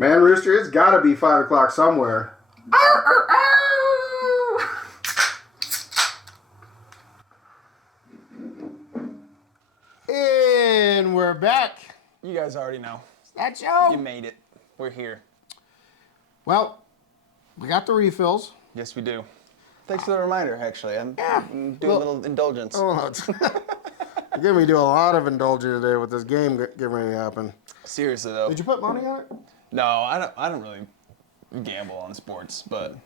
Man, Rooster, it's got to be 5 o'clock somewhere. And we're back. You guys already know. That's Joe. You made it. We're here. Well, we got the refills. Yes, we do. Thanks for the reminder, actually. I'm doing a little indulgence. Oh, you're going to be doing a lot of indulging today with this game getting ready to happen. Seriously, though. Did you put money on it? No, I don't really gamble on sports, but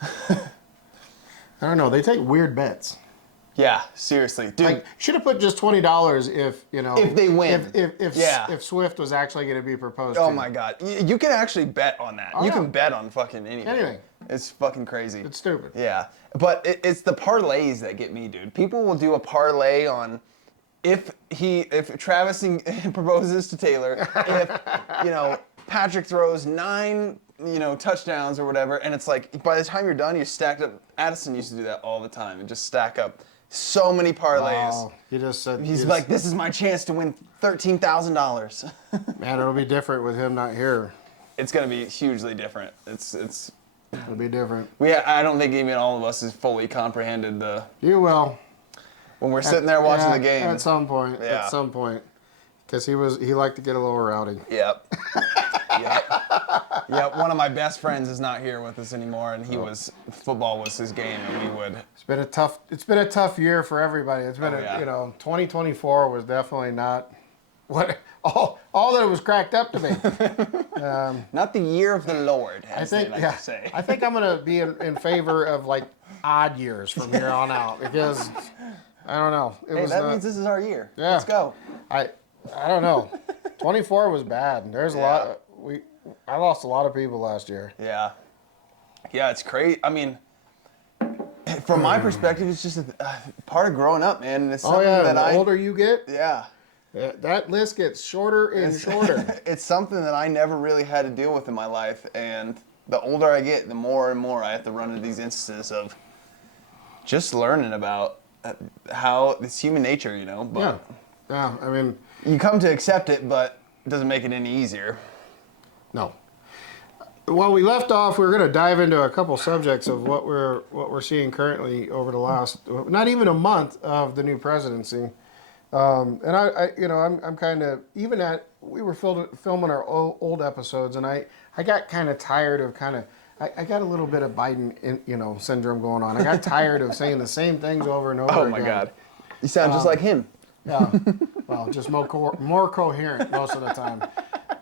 I don't know. They take weird bets. yeah, seriously, dude. Like, should have put just $20 if, you know. If they win. If Swift was actually going to be proposed to. Oh my God, you can actually bet on that. You can bet on fucking anything. Anything. It's fucking crazy. It's stupid. Yeah, but it's the parlays that get me, dude. People will do a parlay on if Travis proposes to Taylor, if Patrick throws 9 touchdowns or whatever, and it's like by the time you're done, you stacked up. Addison used to do that all the time and just stack up so many parlays. Wow. You just said He's like, this is my chance to win $13,000. Man, it'll be different with him not here. It's gonna be hugely different. It'll be different. I don't think even all of us has fully comprehended You will. when we're sitting there watching the game. At some point. Yeah. At some point. Because he liked to get a little rowdy. Yep. Yep. One of my best friends is not here with us anymore, and football was his game, and we would. It's been a tough year for everybody. It's been 2024 was definitely not what all that it was cracked up to be. Not the year of the Lord, as they like to say. I think I'm gonna be in favor of like odd years from here on out because I don't know. That means this is our year. Yeah. Let's go. I don't know. 24 was bad. There's a lot. I lost a lot of people last year. Yeah. Yeah, it's crazy. I mean, from my perspective, it's just a part of growing up, man. And it's something that the older you get, that list gets shorter and shorter. It's something that I never really had to deal with in my life, and the older I get, the more and more I have to run into these instances of just learning about how it's human nature, But yeah. I mean, you come to accept it, but it doesn't make it any easier. No. Well, we left off. We were going to dive into a couple subjects of what we're seeing currently over the last, not even a month of the new presidency. And I'm kind of we were filming our old episodes, and I got kind of tired of I got a little bit of Biden syndrome going on. I got tired of saying the same things over and over again. Oh my God, you sound just like him. Yeah, well, just more coherent most of the time.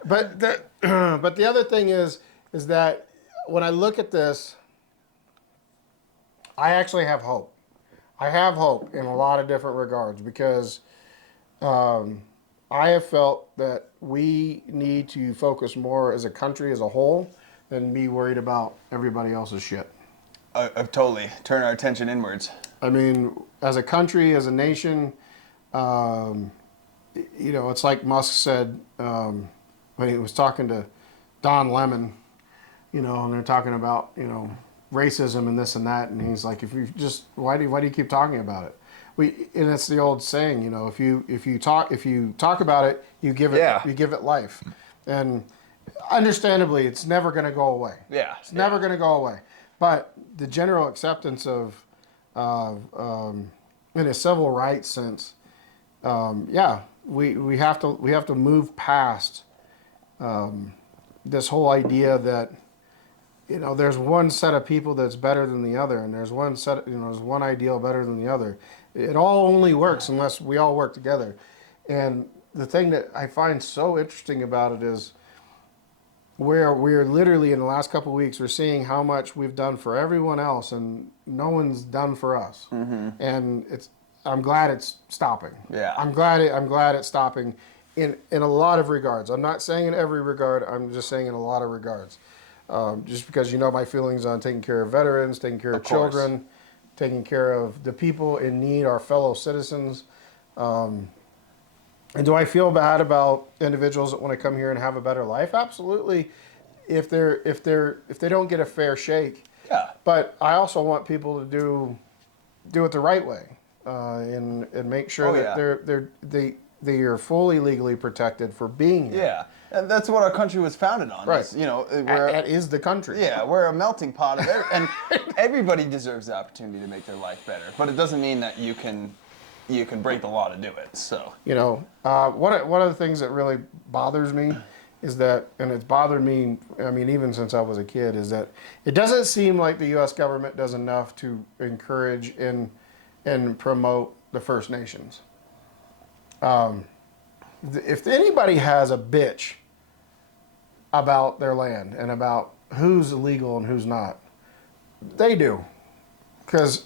But the other thing is that when I look at this, I actually have hope. I have hope in a lot of different regards because I have felt that we need to focus more as a country as a whole than be worried about everybody else's shit. Totally. Turn our attention inwards. I mean, as a country, as a nation, it's like Musk said when he was talking to Don Lemon, and they're talking about, racism and this and that, and he's like, if you just, why do you keep talking about it? And it's the old saying, if you talk about it, you give it life, and understandably, it's never going to go away. Yeah, it's never going to go away. But the general acceptance of, in a civil rights sense, we have to move past this whole idea that there's one set of people that's better than the other, and there's one ideal better than the other. It all only works unless we all work together. And the thing that I find so interesting about it is where we're literally in the last couple of weeks, we're seeing how much we've done for everyone else and no one's done for us. Mm-hmm. And I'm glad it's stopping. Yeah. I'm glad it's stopping in a lot of regards. I'm not saying in every regard, I'm just saying in a lot of regards. Just because my feelings on taking care of veterans, taking care of children, taking care of the people in need, our fellow citizens. And do I feel bad about individuals that want to come here and have a better life? Absolutely. If they don't get a fair shake. Yeah. But I also want people to do it the right way, and make sure that that you're fully legally protected for being here. Yeah, and that's what our country was founded on. Right. Is, you know, That is the country. yeah, we're a melting pot of and everybody deserves the opportunity to make their life better. But it doesn't mean that you can break the law to do it. So You know, one of the things that really bothers me is that, and it's bothered me, I mean, even since I was a kid, is that it doesn't seem like the U.S. government does enough to encourage and promote the First Nations. If anybody has a bitch about their land and about who's illegal and who's not, they do, because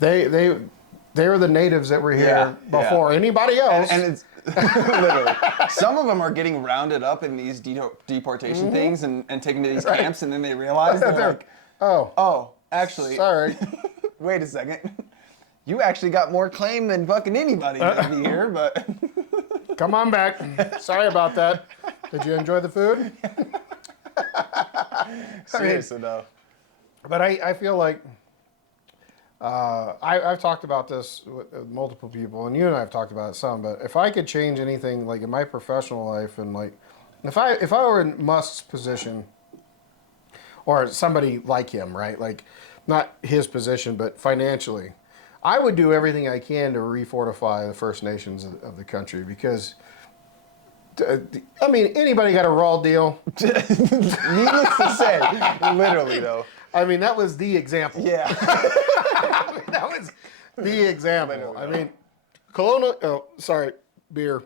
they were the natives that were here Yeah, before anybody else. and it's literally some of them are getting rounded up in these deportation things and taken to these camps, and then they realize they're like, oh, actually, Sorry. wait a second. You actually got more claim than fucking anybody to be here, but Come on back. Sorry about that. Did you enjoy the food? seriously though. But I feel like I've talked about this with multiple people, and you and I have talked about it some. But if I could change anything, like in my professional life, and like if I were in Musk's position, or somebody like him, right? Like not his position, but financially, I would do everything I can to refortify the First Nations of the country because. I mean, anybody got a raw deal? Needless to say, literally though. I mean, that was the example. Yeah. That was the example. I mean, beer.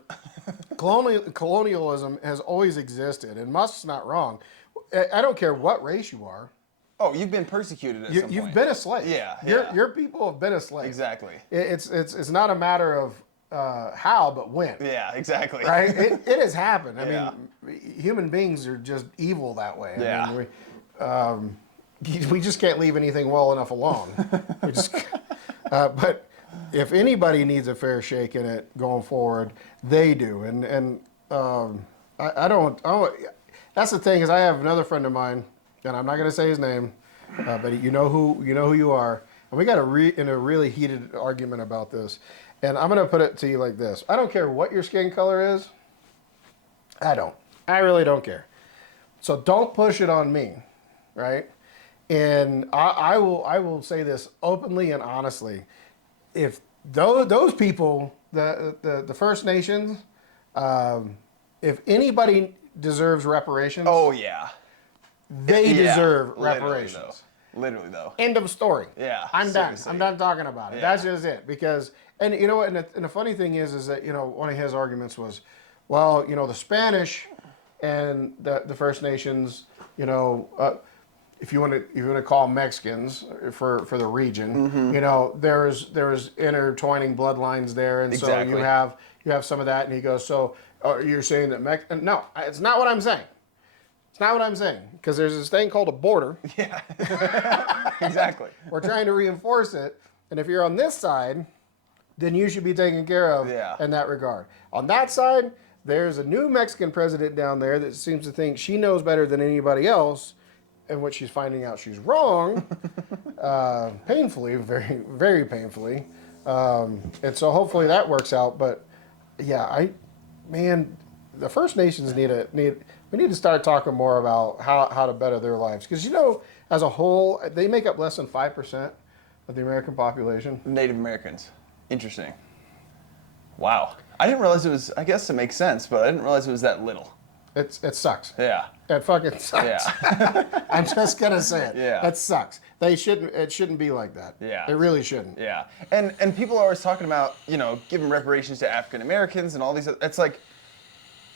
Colonialism has always existed, and Musk's not wrong. I don't care what race you are. Oh, you've been persecuted at some point. You've been a slave. Yeah, Your people have been a slave. Exactly. It's not a matter of how, but when. Yeah, exactly. Right? It has happened. I Yeah. mean, human beings are just evil that way. Yeah. I mean, we just can't leave anything well enough alone. We just, but if anybody needs a fair shake in it going forward, they do. And I don't. That's the thing is, I have another friend of mine, and I'm not going to say his name, but you know who you are. And we got in a really heated argument about this. And I'm going to put it to you like this: I don't care what your skin color is. I don't. I really don't care. So don't push it on me, right? And I will say this openly and honestly: if those people, the First Nations, if anybody deserves reparations, Oh yeah. they Yeah, deserve literally, reparations. Literally though. End of story. Yeah, I'm seriously. done. I'm done talking about it. Yeah. That's just it. Because, and you know what? And the funny thing is that, you know, one of his arguments was, well, you know, the Spanish and the First Nations, you know, if you want to call them Mexicans for the region, Mm-hmm. you know, there's intertwining bloodlines there, and so Exactly. you have some of that. And he goes, so you're saying that no, it's not what I'm saying. It's not what I'm saying, because there's this thing called a border. Yeah. Exactly. We're trying to reinforce it, and if you're on this side, then you should be taken care of Yeah. in that regard. On that side, there's a new Mexican president down there that seems to think she knows better than anybody else, and what she's finding out she's wrong, painfully, very, very painfully. And so hopefully that works out. But yeah, the First Nations we need to start talking more about how to better their lives. Because, you know, as a whole, they make up less than 5% of the American population. Native Americans. Interesting. Wow. I didn't realize it was, I guess it makes sense, but I didn't realize it was that little. It sucks. Yeah. It fucking sucks. Yeah. I'm just gonna say it. Yeah. That sucks. It shouldn't be like that. Yeah. It really shouldn't. Yeah. And people are always talking about, you know, giving reparations to African Americans and all these, it's like,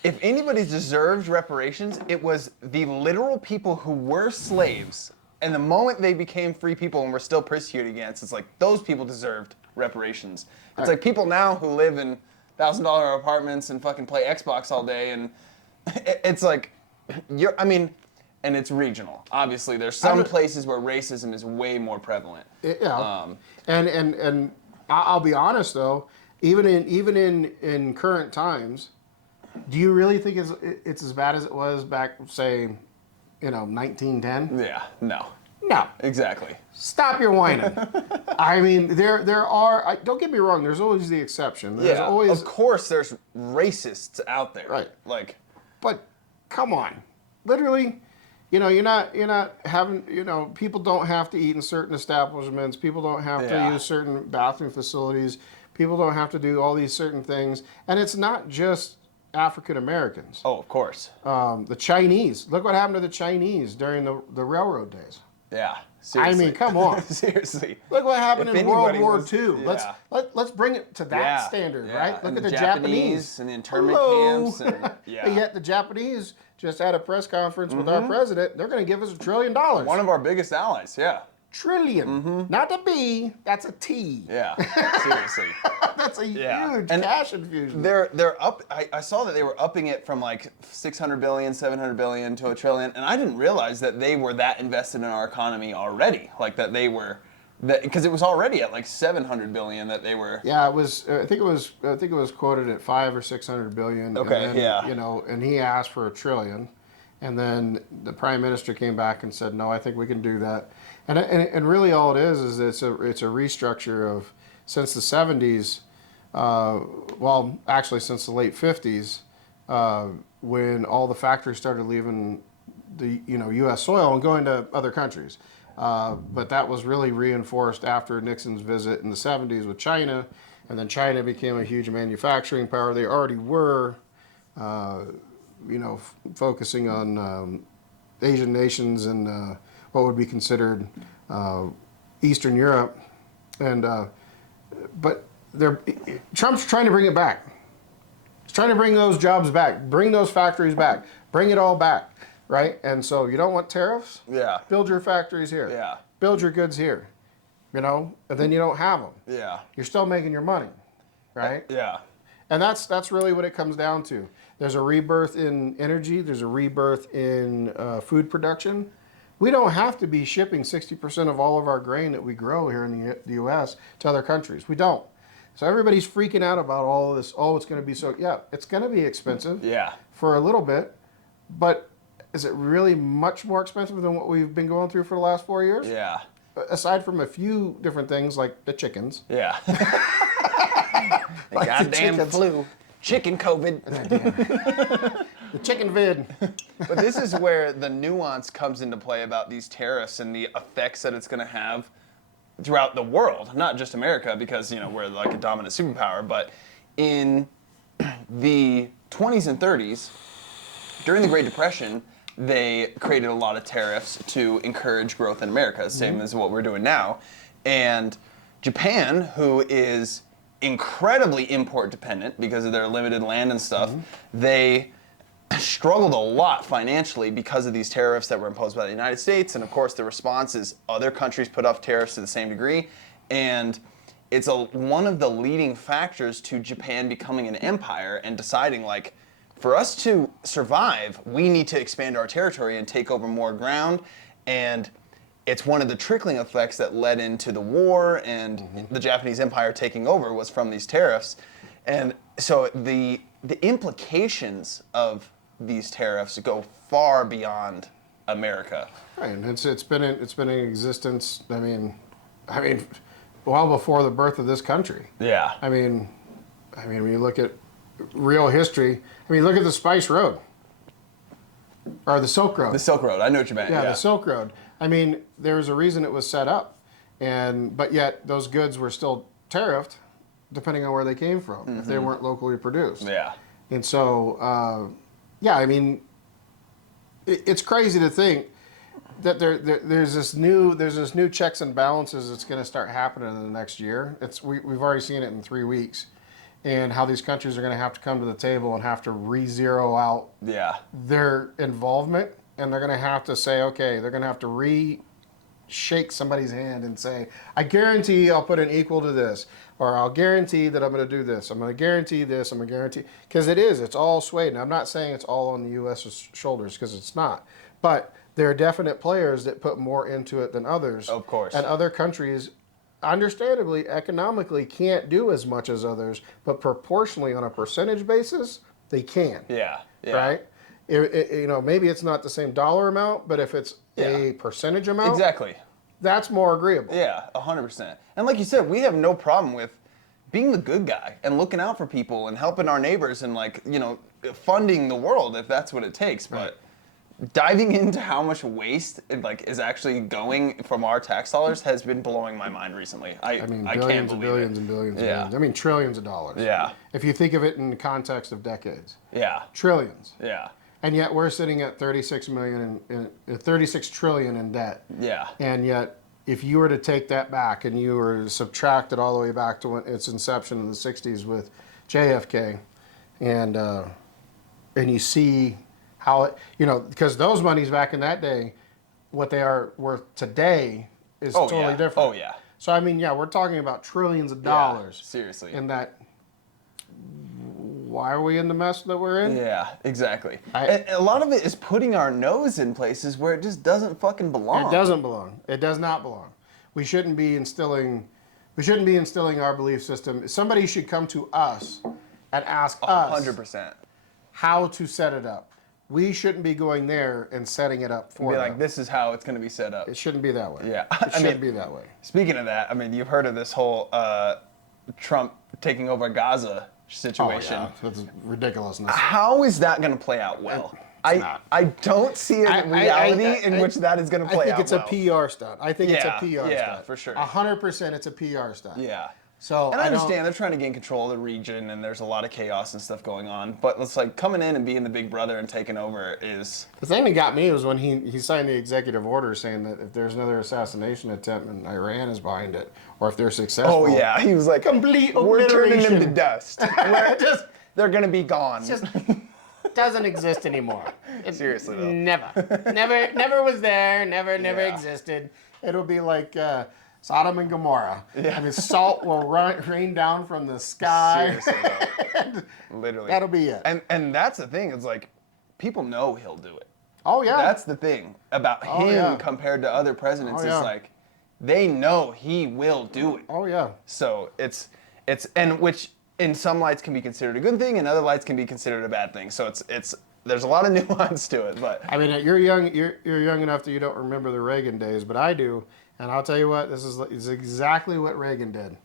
if anybody deserved reparations, it was the literal people who were slaves. And the moment they became free people and were still persecuted against, it's like those people deserved reparations. It's like people now who live in $1,000 apartments and fucking play Xbox all day, and it's like, and it's regional. Obviously, there's some places where racism is way more prevalent. Yeah. And I'll be honest though, even in current times, do you really think it's as bad as it was back, say, 1910? Yeah, no. No. Exactly. Stop your whining. I mean, there are. Don't get me wrong. There's always the exception. There's Yeah. always. Of course, there's racists out there. Right. Like. But come on, literally, you're not having. People don't have to eat in certain establishments. People don't have Yeah. to use certain bathroom facilities. People don't have to do all these certain things. And it's not just African Americans. Oh, of course. The Chinese. Look what happened to the Chinese during the railroad days. Yeah. I Seriously. mean, come on. Seriously. Look what happened If in World anybody War was- II. yeah. Let's bring it to that Yeah, standard, yeah. right? Look And at the the Japanese and the internment Hello. camps and- yeah. And yet the Japanese just had a press conference with our president. They're going to give us $1 trillion. One of our biggest allies. Yeah. Trillion, not a B. That's a T. Yeah. Seriously. That's a Yeah. huge And cash infusion. They're up. I saw that they were upping it from like 600 billion, 700 billion to $1 trillion, and I didn't realize that they were that invested in our economy already. Like that they were, because it was already at like 700 billion that they were. Yeah, it was. I think it was quoted at 500 or 600 billion. Okay, and then, yeah. and he asked for $1 trillion, and then the prime minister came back and said, "No, I think we can do that." And really, all it is it's a restructure of since the 70s. Well, actually, since the late 50s, when all the factories started leaving the U.S. soil and going to other countries. But that was really reinforced after Nixon's visit in the 70s with China, and then China became a huge manufacturing power. They already were, focusing on Asian nations and what would be considered Eastern Europe, and but Trump's trying to bring it back. He's trying to bring those jobs back, bring those factories back, bring it all back, right? And so you don't want tariffs? Yeah. Build your factories here. Yeah. Build your goods here, and then you don't have them. Yeah. You're still making your money, right? Yeah. And that's really what it comes down to. There's a rebirth in energy. There's a rebirth in food production. We don't have to be shipping 60% of all of our grain that we grow here in the U.S. to other countries. We don't. So everybody's freaking out about all of this. Oh, it's going to be so. Yeah, it's going to be expensive. Yeah. For a little bit, but is it really much more expensive than what we've been going through for the last 4 years? Yeah. Aside from a few different things like the chickens. Yeah. Like the Goddamn chickens. flu. Chicken COVID. The chicken vid. But this is where the nuance comes into play about these tariffs and the effects that it's going to have throughout the world, not just America, because we're like a dominant superpower, but in the 20s and 30s, during the Great Depression, they created a lot of tariffs to encourage growth in America, same as what we're doing now. And Japan, who is incredibly import dependent because of their limited land and stuff, they struggled a lot financially because of these tariffs that were imposed by the United States. And of course, the response is other countries put off tariffs to the same degree. And it's one of the leading factors to Japan becoming an empire and deciding, like, for us to survive, we need to expand our territory and take over more ground. And it's one of the trickling effects that led into the war and the Japanese Empire taking over was from these tariffs. And so the implications of these tariffs go far beyond America. Right, and it's been in existence. I mean, well before the birth of this country. Yeah. I mean, when you look at real history, look at the Spice Road or the Silk Road. The Silk Road. I know what you meant. Yeah, the Silk Road. There's a reason it was set up, but yet those goods were still tariffed, depending on where they came from, if they weren't locally produced. Yeah. And so, it's crazy to think that there's this new checks and balances that's going to start happening in the next year. We've already seen it in 3 weeks, and how these countries are going to have to come to the table and have to re-zero out their involvement, and they're going to have to say, okay, they're going to have to shake somebody's hand and say, I guarantee I'll put an equal to this, or I'll guarantee that I'm going to do this. I'm going to guarantee this. I'm going to guarantee, because it's all swayed. And I'm not saying it's all on the U.S.'s shoulders, because it's not. But there are definite players that put more into it than others. Of course. And other countries, understandably, economically can't do as much as others, but proportionally on a percentage basis, they can. Yeah. Right? maybe it's not the same dollar amount, but if it's a percentage amount, Exactly. that's more agreeable. Yeah, 100%. And like you said, we have no problem with being the good guy and looking out for people and helping our neighbors and funding the world if that's what it takes. But diving into how much waste is actually going from our tax dollars has been blowing my mind recently. I mean, can't billions believe and billions it. and billions Yeah. and billions. I mean, trillions of dollars. Yeah. If you think of it in the context of decades, Yeah. trillions. Yeah. And yet we're sitting at 36 trillion in debt. Yeah. And yet, if you were to take that back and you were to subtract it all the way back to its inception in the 60s with JFK, and you see how it, because those monies back in that day, what they are worth today is totally different. Oh, yeah. So, I mean, we're talking about trillions of dollars. Seriously. And that, why are we in the mess that we're in? Yeah, exactly. And a lot of it is putting our nose in places where it just doesn't fucking belong. It doesn't belong. It does not belong. We shouldn't be instilling our belief system. Somebody should come to us and ask us 100%. how to set it up. We shouldn't be going there and setting it up for Be them. like, this is how it's going to be set up. It shouldn't be that way. Yeah. It shouldn't be that way. Speaking of that, I mean, you've heard of this whole Trump taking over Gaza situation. Oh, yeah. That's ridiculousness. How is that going to play out well? not. I don't see a reality in which that is going to play out I think it's well. a PR stunt. I think it's a PR stunt. Yeah, for sure. 100% it's a PR stunt. Yeah. So And I understand they're trying to gain control of the region and there's a lot of chaos and stuff going on. But it's like coming in and being the big brother and taking over is... The thing that got me was when he signed the executive order saying that if there's another assassination attempt and Iran is behind it, or if they're successful... Oh, yeah. He was like, complete we're turning them to obliteration. dust. They're going to be gone. Just doesn't exist anymore. Seriously, though. Never was there, never Yeah. existed. It'll be like Sodom and Gomorrah. Yeah. I mean, salt will rain down from the sky. Seriously, though. Literally. That'll be it. And that's the thing. It's like, people know he'll do it. Oh, yeah. That's the thing about him yeah. compared to other presidents. Oh, yeah. It's like, they know he will do it. Oh, yeah. So and which in some lights can be considered a good thing, and other lights can be considered a bad thing. So there's a lot of nuance to it. But I mean, you're young enough that you don't remember the Reagan days, but I do. And I'll tell you what, this is exactly what Reagan did.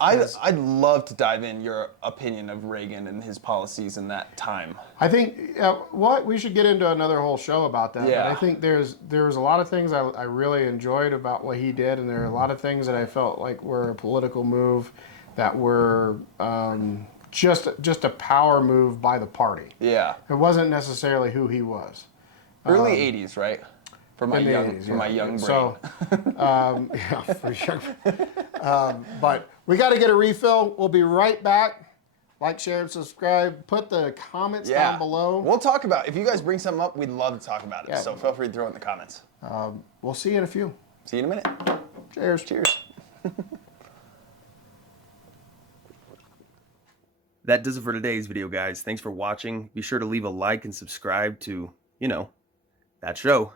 I'd love to dive in your opinion of Reagan and his policies in that time. I think we should get into another whole show about that. Yeah. But I think there was a lot of things I really enjoyed about what he did, and there are a lot of things that I felt like were a political move that were just a power move by the party. Yeah. It wasn't necessarily who he was. Early 80s, right? For my In the young 80s, for my young brain. So, for young. But we got to get a refill. We'll be right back. Like, share, and subscribe. Put the comments down below. We'll talk about if you guys bring something up, we'd love to talk about it. Yeah. So feel free to throw it in the comments. We'll see you in a few. See you in a minute. Cheers. Cheers. That does it for today's video, guys. Thanks for watching. Be sure to leave a like and subscribe to, that show.